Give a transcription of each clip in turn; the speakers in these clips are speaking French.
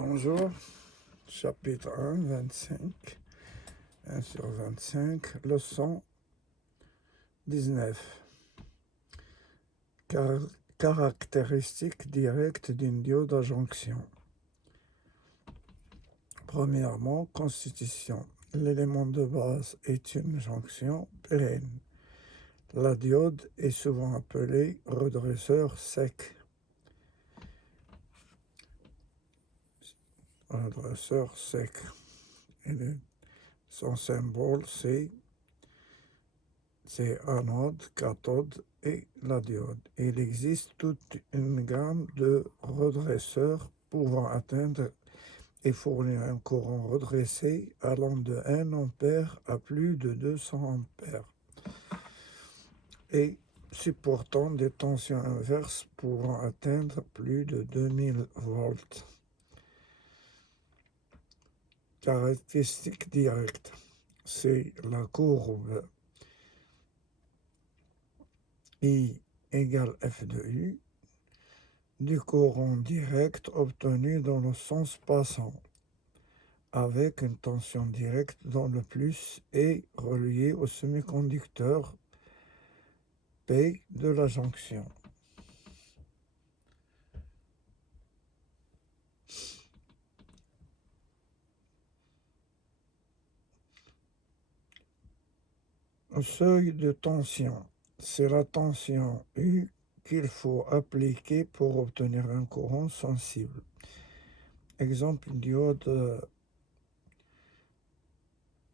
Bonjour, chapitre 1, 25, 1 sur 25, leçon 19. Caractéristiques directes d'une diode à jonction. Premièrement, constitution. L'élément de base est une jonction pérenne. La diode est souvent appelée redresseur sec. Redresseur sec. Son symbole, c'est anode, cathode et la diode. Il existe toute une gamme de redresseurs pouvant atteindre et fournir un courant redressé allant de 1 ampère à plus de 200 ampères et supportant des tensions inverses pouvant atteindre plus de 2000 volts. Caractéristiques directes, c'est la courbe I égale F de U du courant direct obtenu dans le sens passant, avec une tension directe dans le plus et reliée au semi-conducteur P de la jonction. Le seuil de tension, c'est la tension U qu'il faut appliquer pour obtenir un courant sensible. Exemple, une diode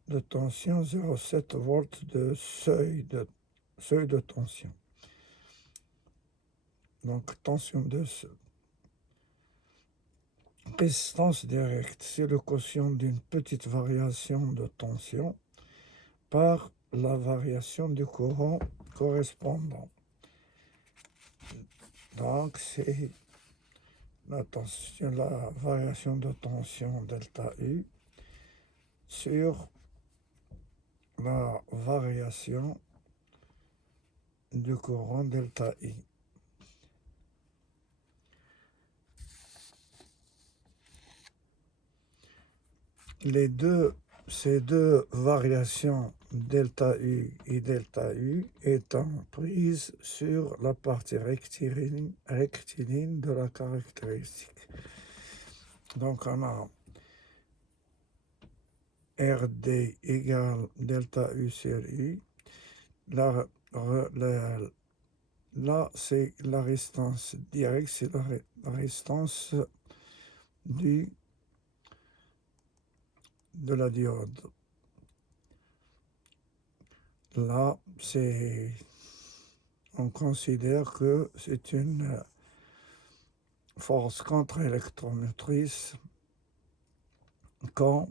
de tension 0,7 volts de seuil de tension. Donc, tension de résistance directe, c'est le quotient d'une petite variation de tension par la variation du courant correspondant. Donc, c'est la variation de tension delta U sur la variation du courant delta I. Ces deux variations delta U et delta U étant prises sur la partie rectiligne de la caractéristique. Donc on a RD égale delta U sur U. Là c'est la résistance directe, c'est la résistance de la diode. Là, on considère que c'est une force contre-électromotrice quand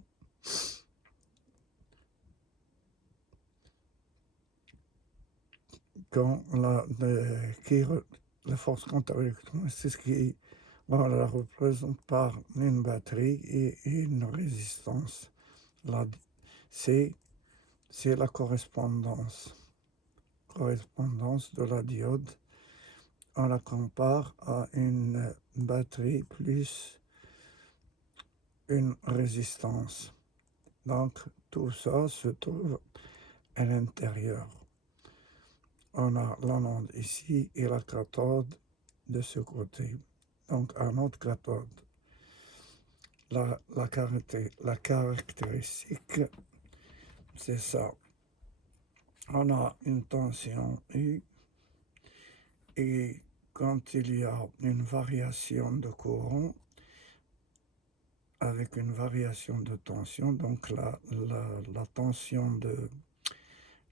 la force contre-électromotrice on la représente par une batterie et une résistance. Là, c'est la correspondance de la diode. On la compare à une batterie plus une résistance. Donc, tout ça se trouve à l'intérieur. On a l'anode ici et la cathode de ce côté. Donc, anode, cathode. La caractéristique, c'est ça. On a une tension U et quand il y a une variation de courant avec une variation de tension, donc la tension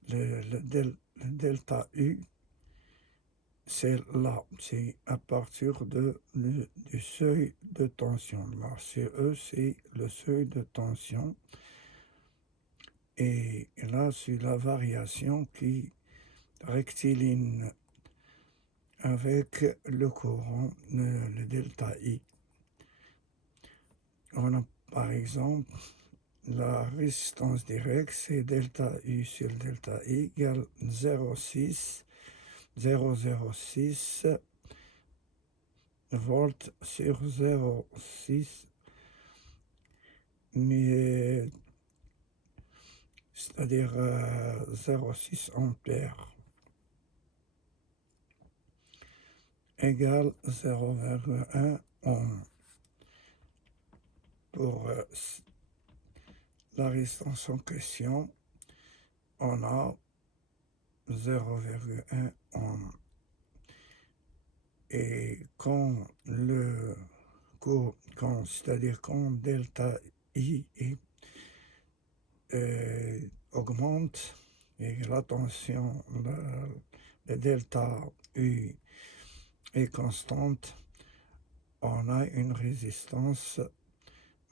le delta U, c'est là, c'est à partir du seuil de tension. Là, CE, c'est le seuil de tension. Et là, c'est la variation qui rectiligne avec le courant, le delta I. On a par exemple la résistance directe, c'est delta U sur delta I égale 0,6 volts sur 0,6 c'est-à-dire 0,6 ampères, égale 0,1 ohm. Pour la résistance en question, on a 0,1 ohm. Et c'est-à-dire quand delta I augmente et la tension, le delta U est constante, on a une résistance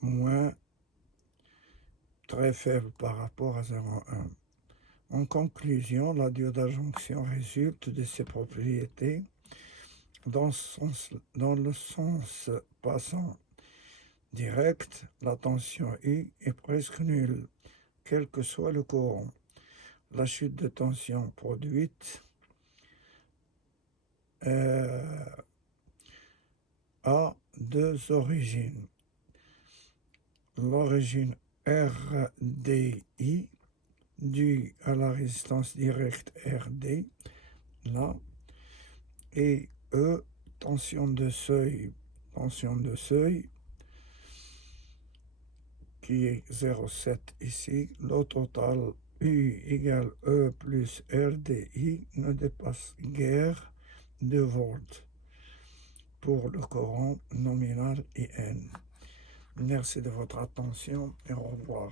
moins très faible par rapport à 0,1. En conclusion, la diode à jonction résulte de ses propriétés dans le sens passant direct, la tension U est presque nulle, quel que soit le courant. La chute de tension produite a deux origines. L'origine RDI, due à la résistance directe RD, là, et tension de seuil, qui est 0,7 ici. Le total U égale E plus RDI ne dépasse guère 2 volts pour le courant nominal IN. Merci de votre attention et au revoir.